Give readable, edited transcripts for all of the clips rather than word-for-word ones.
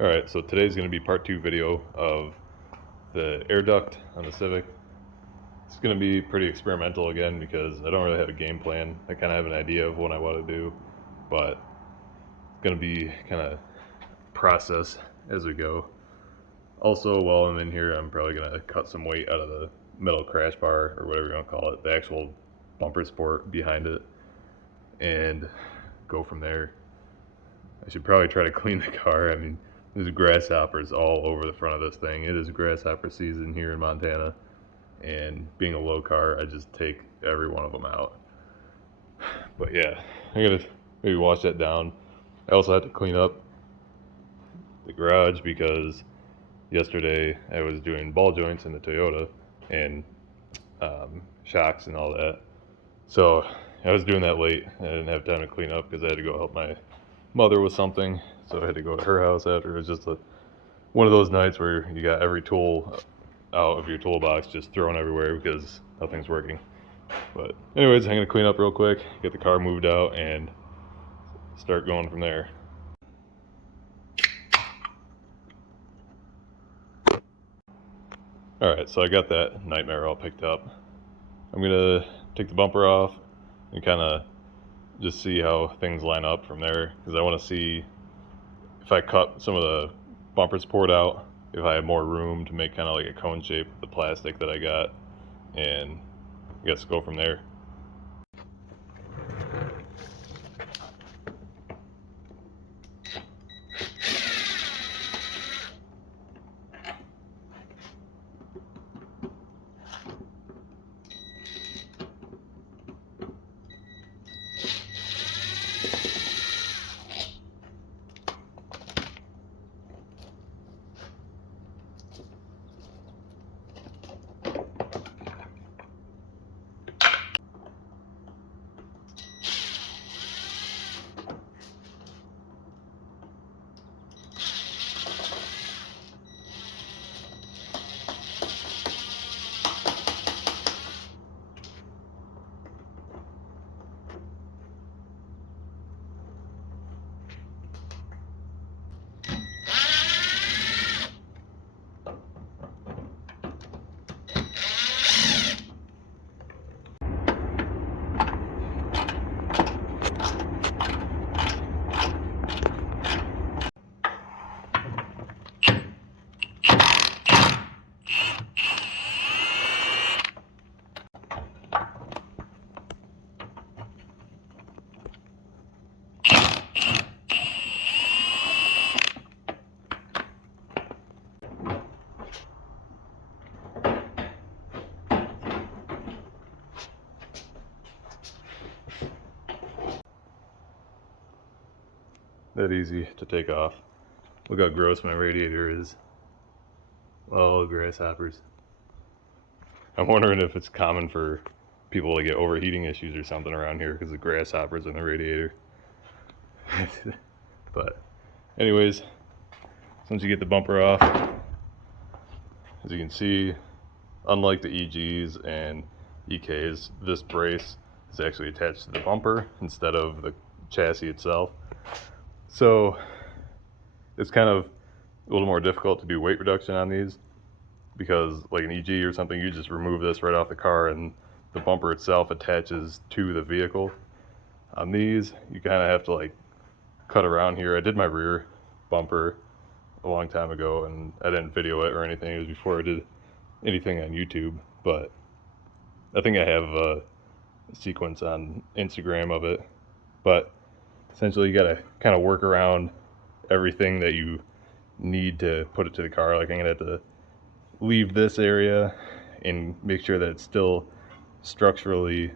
Alright, so today's going to be part 2 video of the air duct on the Civic. It's going to be pretty experimental again because I don't really have a game plan. I kind of have an idea of what I want to do, but it's going to be kind of process as we go. Also, while I'm in here, I'm probably going to cut some weight out of the metal crash bar, or whatever you want to call it, the actual bumper support behind it, and go from there. I should probably try to clean the car. I mean, there's grasshoppers all over the front of this thing. It is grasshopper season here in Montana, and being a low car, I just take every one of them out. But yeah, I gotta maybe wash that down. I also had to clean up the garage because yesterday I was doing ball joints in the Toyota and shocks and all that. So I was doing that late. I didn't have time to clean up because I had to go help my mother with something, so I had to go to her house after. It was just one of those nights where you got every tool out of your toolbox just thrown everywhere because nothing's working. But anyways, I'm gonna clean up real quick, get the car moved out, and start going from there. Alright, so I got that nightmare all picked up. I'm gonna take the bumper off and kind of just see how things line up from there, because I want to see if I cut some of the bumper support out, if I have more room to make kind of like a cone shape with the plastic that I got, and I guess go from there. That easy to take off. Look how gross my radiator is. Oh, grasshoppers. I'm wondering if it's common for people to get overheating issues or something around here because of grasshoppers in the radiator. But anyways, once you get the bumper off, as you can see, unlike the EGs and EKs, this brace is actually attached to the bumper instead of the chassis itself. So it's kind of a little more difficult to do weight reduction on these, because like an EG or something, you just remove this right off the car and the bumper itself attaches to the vehicle. On these, you kind of have to like cut around here. I did my rear bumper a long time ago and I didn't video it or anything. It was before I did anything on YouTube, but I think I have a sequence on Instagram of it. But essentially you gotta kind of work around everything that you need to put it to the car. Like I'm gonna have to leave this area and make sure that it's still structurally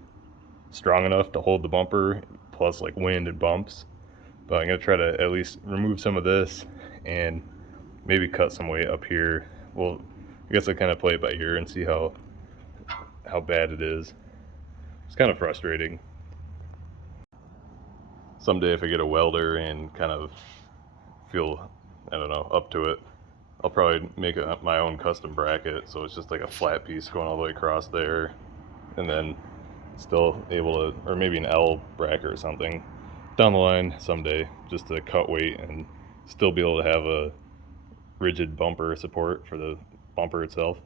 strong enough to hold the bumper, plus like wind and bumps. But I'm gonna try to at least remove some of this and maybe cut some weight up here. Well, I guess I'll kind of play it by ear and see how bad it is. It's kind of frustrating. Someday if I get a welder and kind of feel, I don't know, up to it, I'll probably make my own custom bracket, so it's just like a flat piece going all the way across there, and then still able to, or maybe an L bracket or something down the line someday, just to cut weight and still be able to have a rigid bumper support for the bumper itself.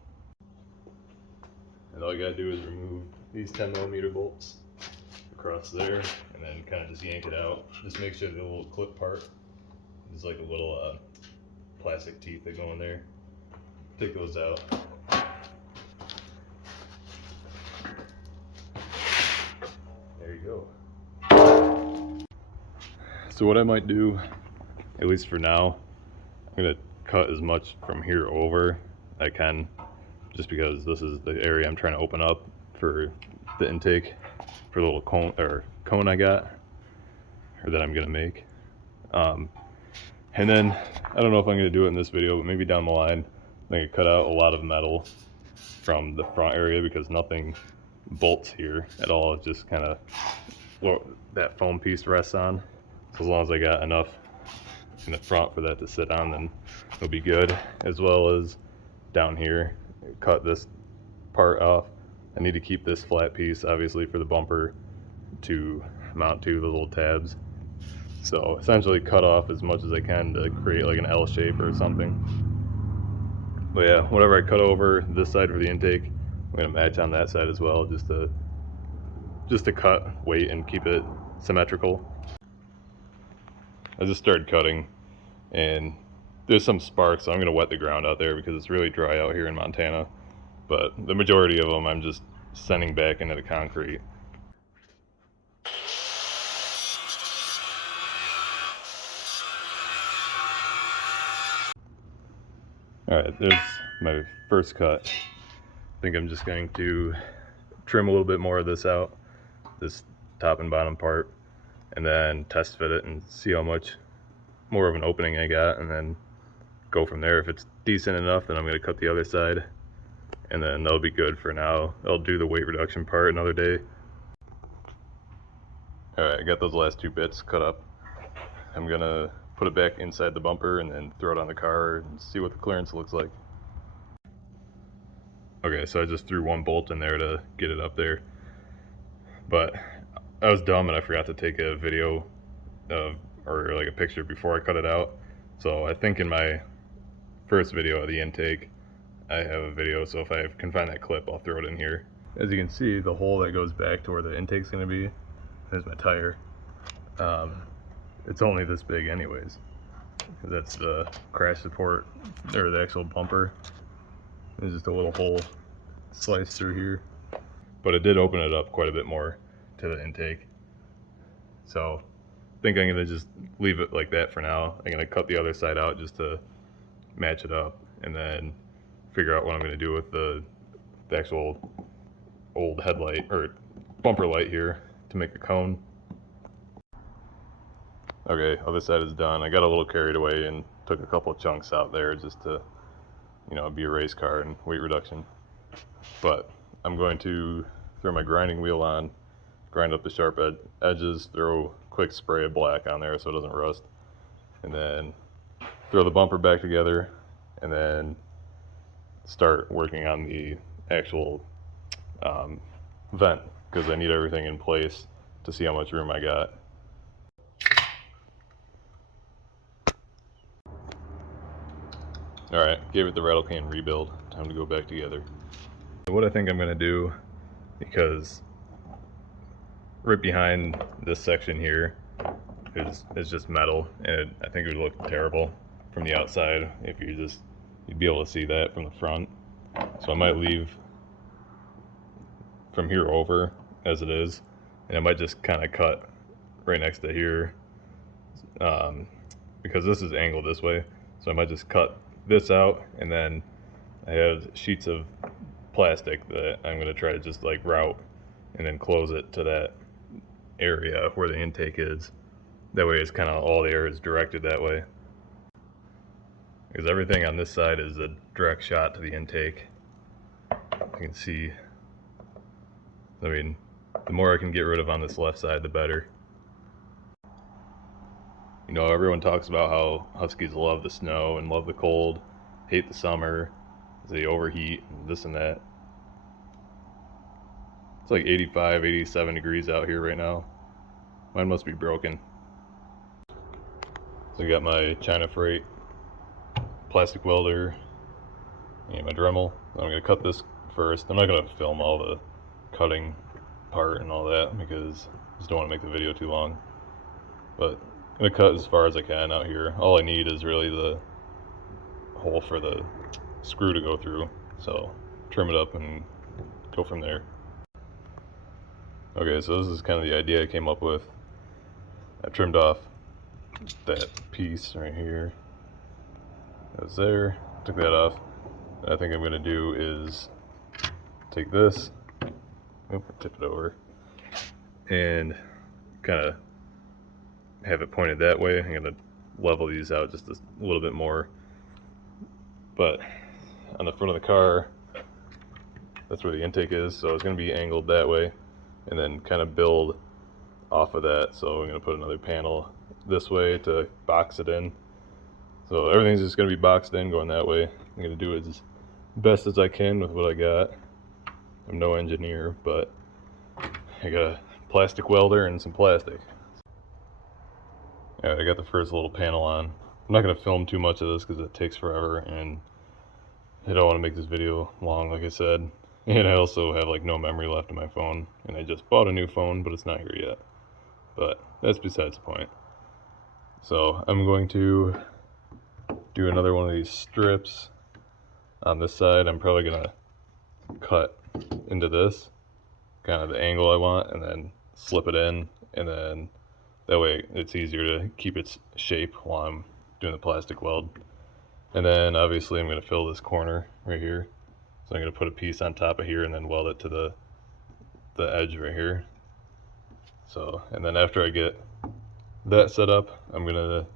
And all you gotta do is remove these 10mm bolts across there, and then kind of just yank it out. Just make sure the little clip part is like a little plastic teeth that go in there. Take those out. There you go. So what I might do, at least for now, I'm gonna cut as much from here over I can, just because this is the area I'm trying to open up for the intake for the little cone I got, or that I'm gonna make. And then I don't know if I'm gonna do it in this video, but maybe down the line I'm gonna cut out a lot of metal from the front area, because nothing bolts here at all. It's just kind of what that foam piece rests on. So as long as I got enough in the front for that to sit on, then it'll be good. As well as down here, cut this part off. I need to keep this flat piece obviously for the bumper to mount to the little tabs. So essentially cut off as much as I can to create like an L shape or something. But yeah, whatever I cut over this side for the intake, I'm gonna match on that side as well, just to cut weight and keep it symmetrical. I just started cutting and there's some sparks, so I'm gonna wet the ground out there because it's really dry out here in Montana. But the majority of them I'm just sending back into the concrete. Alright, there's my first cut. I think I'm just going to trim a little bit more of this out, this top and bottom part, and then test fit it and see how much more of an opening I got, and then go from there. If it's decent enough, then I'm going to cut the other side, and then that'll be good for now. I'll do the weight reduction part another day. Alright, I got those last two bits cut up. I'm going to put it back inside the bumper and then throw it on the car and see what the clearance looks like. Okay, so I just threw one bolt in there to get it up there, but I was dumb and I forgot to take a video of, or like a picture before I cut it out. So I think in my first video of the intake I have a video, so if I can find that clip I'll throw it in here. As you can see, the hole that goes back to where the intake's going to be, there's my tire. It's only this big anyways, because that's the crash support, or the actual bumper. There's just a little hole sliced through here, but it did open it up quite a bit more to the intake. So I think I'm gonna just leave it like that for now. I'm gonna cut the other side out just to match it up, and then figure out what I'm gonna do with the actual old headlight or bumper light here to make the cone. Okay, other side is done. I got a little carried away and took a couple of chunks out there just to, you know, be a race car and weight reduction. But I'm going to throw my grinding wheel on, grind up the sharp edges, throw a quick spray of black on there so it doesn't rust, and then throw the bumper back together, and then start working on the actual vent, because I need everything in place to see how much room I got. Alright, gave it the rattle can rebuild. Time to go back together. What I think I'm going to do, because right behind this section here is just metal, and I think it would look terrible from the outside if you'd be able to see that from the front. So I might leave from here over as it is, and I might just kind of cut right next to here, because this is angled this way, so I might just cut this out, and then I have sheets of plastic that I'm going to try to just like route and then close it to that area where the intake is. That way it's kind of all the air is directed that way, because everything on this side is a direct shot to the intake. You can see, I mean, the more I can get rid of on this left side, the better. You know, everyone talks about how Huskies love the snow and love the cold, hate the summer, they overheat, and this and that. It's like 85, 87 degrees out here right now. Mine must be broken. So I got my China freight plastic welder and my Dremel. I'm going to cut this first. I'm not going to film all the cutting part and all that because I just don't want to make the video too long. But I'm going to cut as far as I can out here. All I need is really the hole for the screw to go through. So trim it up and go from there. Okay, so this is kind of the idea I came up with. I trimmed off that piece right here. That's there. Took that off. What I think I'm going to do is take this, tip it over, and kind of have it pointed that way. I'm going to level these out just a little bit more. But on the front of the car, that's where the intake is, so it's going to be angled that way, and then kind of build off of that. So I'm going to put another panel this way to box it in. So everything's just going to be boxed in going that way. I'm going to do it as best as I can with what I got. I'm no engineer, but I got a plastic welder and some plastic. Alright, I got the first little panel on. I'm not going to film too much of this because it takes forever, and I don't want to make this video long, like I said. And I also have like no memory left in my phone, and I just bought a new phone, but it's not here yet. But that's besides the point. So I'm going to do another one of these strips on this side. I'm probably gonna cut into this, kind of the angle I want, and then slip it in, and then that way it's easier to keep its shape while I'm doing the plastic weld. And then obviously I'm gonna fill this corner right here. So I'm gonna put a piece on top of here and then weld it to the edge right here. So, and then after I get that set up, I'm gonna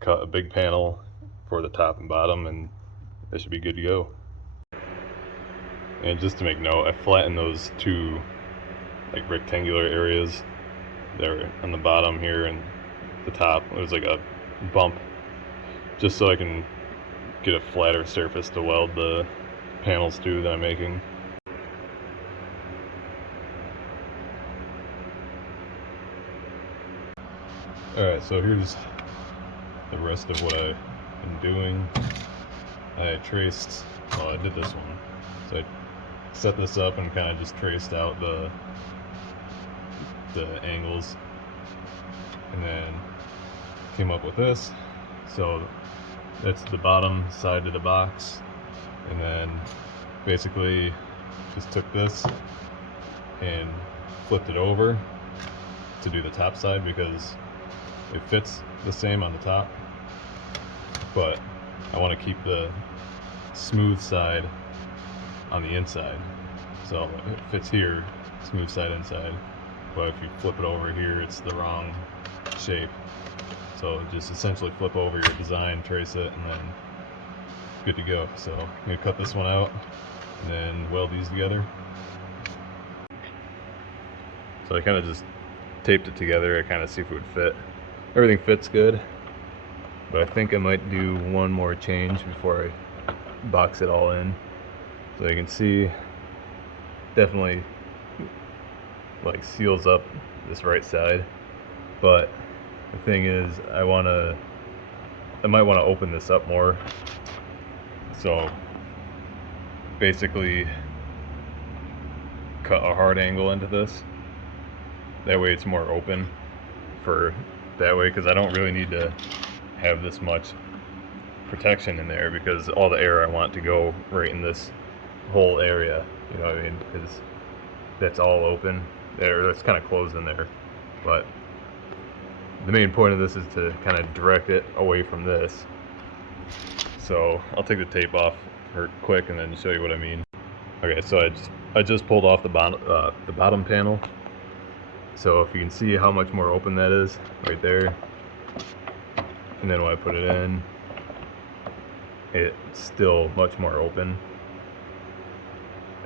cut a big panel for the top and bottom, and that should be good to go. And just to make note, I flattened those two like rectangular areas there on the bottom here and the top. There's like a bump just so I can get a flatter surface to weld the panels to that I'm making. Alright, so here's the rest of what I've been doing. I traced, well, I did this one. So I set this up and kind of just traced out the angles, and then came up with this. So that's the bottom side of the box, and then basically just took this and flipped it over to do the top side because it fits the same on the top, but I want to keep the smooth side on the inside. So it fits here, smooth side inside, but if you flip it over here, it's the wrong shape. So just essentially flip over your design, trace it, and then good to go. So I'm going to cut this one out and then weld these together. So I kind of just taped it together. I kind of see if it would fit. Everything fits good, but I think I might do one more change before I box it all in. So you can see, definitely like seals up this right side, but the thing is I might want to open this up more. So basically cut a hard angle into this. That way it's more open for that way, because I don't really need to have this much protection in there because all the air I want to go right in this whole area, you know what I mean, because that's all open there, that's kind of closed in there. But the main point of this is to kind of direct it away from this. So I'll take the tape off real quick and then show you what I mean. Okay, so I just pulled off the bottom panel. So if you can see how much more open that is right there, and then when I put it in, it's still much more open.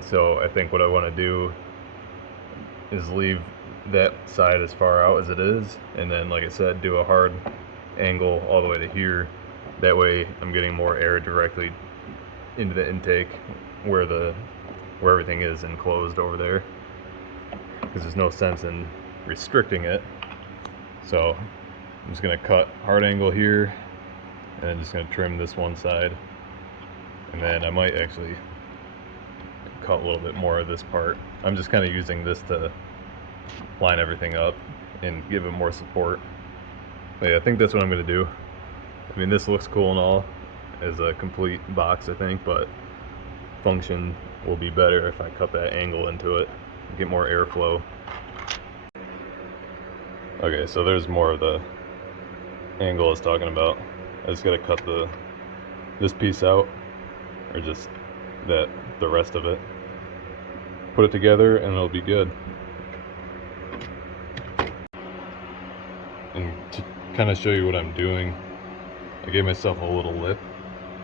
So I think what I want to do is leave that side as far out as it is, and then, like I said, do a hard angle all the way to here. That way I'm getting more air directly into the intake where everything is enclosed over there, because there's no sense in restricting it. So I'm just going to cut hard angle here and then just going to trim this one side, and then I might actually cut a little bit more of this part. I'm just kind of using this to line everything up and give it more support. But yeah, I think that's what I'm going to do. I mean, this looks cool and all as a complete box, I think, but function will be better if I cut that angle into it and get more airflow. Okay, so there's more of the angle I was talking about. I just gotta cut this piece out, or just the rest of it. Put it together and it'll be good. And to kind of show you what I'm doing, I gave myself a little lip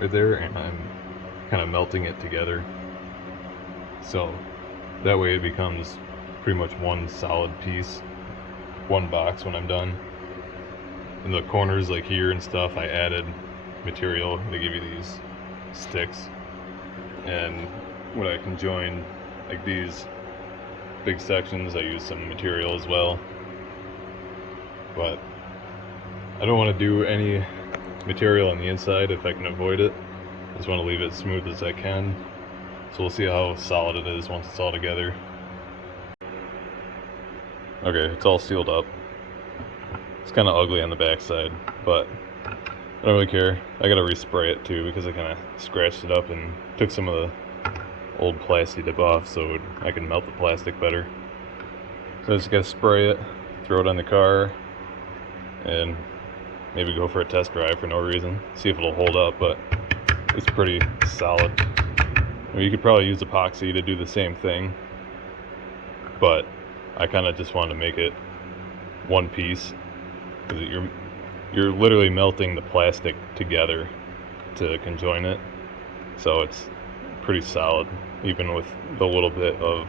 right there, and I'm kind of melting it together. So that way it becomes pretty much one solid piece, one box when I'm done. In the corners like here and stuff, I added material. They give you these sticks, and when I can join like these big sections, I use some material as well. But I don't want to do any material on the inside if I can avoid it. I just want to leave it as smooth as I can. So we'll see how solid it is once it's all together. Okay, it's all sealed up. It's kind of ugly on the back side, but I don't really care. I gotta respray it too because I kind of scratched it up and took some of the old plastic dip off so I can melt the plastic better. So I just gotta spray it, throw it on the car, and maybe go for a test drive for no reason. See if it'll hold up, but it's pretty solid. I mean, you could probably use epoxy to do the same thing, but I kind of just wanted to make it one piece, because you're literally melting the plastic together to conjoin it, so it's pretty solid even with the little bit of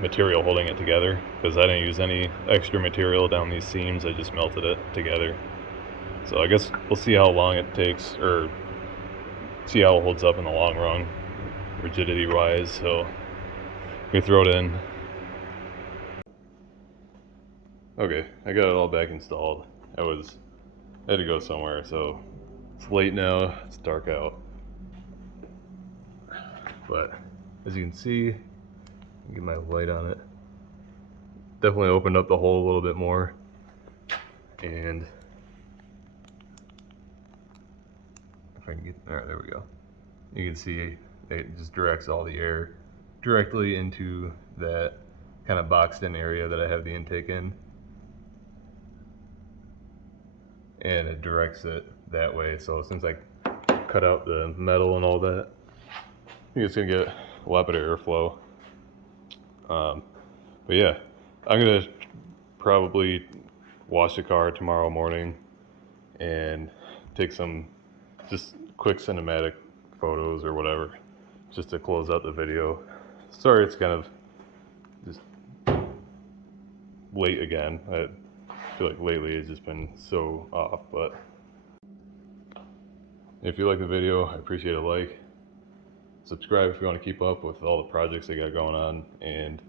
material holding it together, because I didn't use any extra material down these seams. I just melted it together. So I guess we'll see how long it takes, or see how it holds up in the long run rigidity wise. So we throw it in. Okay, I got it all back installed. I had to go somewhere, so it's late now, it's dark out. But as you can see, get my light on it. Definitely opened up the hole a little bit more, and if I can get, alright, there we go. You can see it just directs all the air directly into that kind of boxed in area that I have the intake in, and it directs it that way. So since I cut out the metal and all that, I think it's gonna get a lot better airflow. But yeah, I'm gonna probably wash the car tomorrow morning and take some just quick cinematic photos or whatever, just to close out the video. Sorry, it's kind of just late again. I feel like lately it's just been so off, but if you like the video, I appreciate a like. Subscribe if you want to keep up with all the projects I got going on, and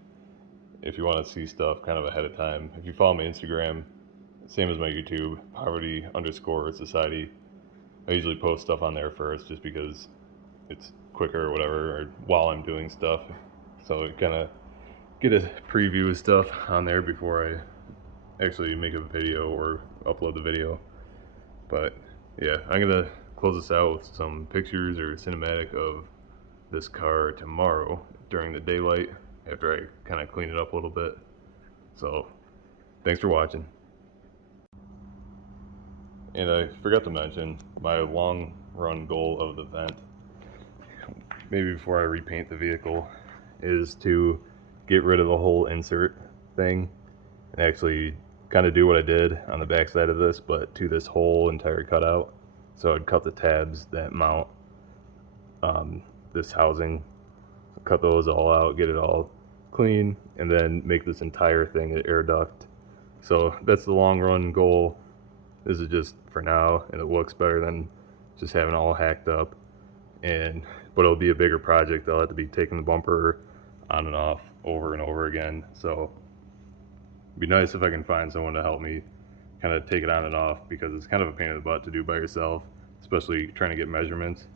if you want to see stuff kind of ahead of time. If you follow my Instagram, same as my YouTube, poverty_society, I usually post stuff on there first just because it's quicker or whatever, or while I'm doing stuff. So kind of get a preview of stuff on there before I actually make a video or upload the video. But yeah, I'm gonna close this out with some pictures or cinematic of this car tomorrow during the daylight after I kind of clean it up a little bit. So thanks for watching. And I forgot to mention my long run goal of the vent, maybe before I repaint the vehicle, is to get rid of the whole insert thing and actually kind of do what I did on the back side of this, but to this whole entire cutout. So I'd cut the tabs that mount this housing, cut those all out, get it all clean, and then make this entire thing an air duct. So that's the long run goal. This is just for now, and it looks better than just having it all hacked up. But it'll be a bigger project. I'll have to be taking the bumper on and off over and over again. So it'd be nice if I can find someone to help me kind of take it on and off, because it's kind of a pain in the butt to do by yourself, especially trying to get measurements.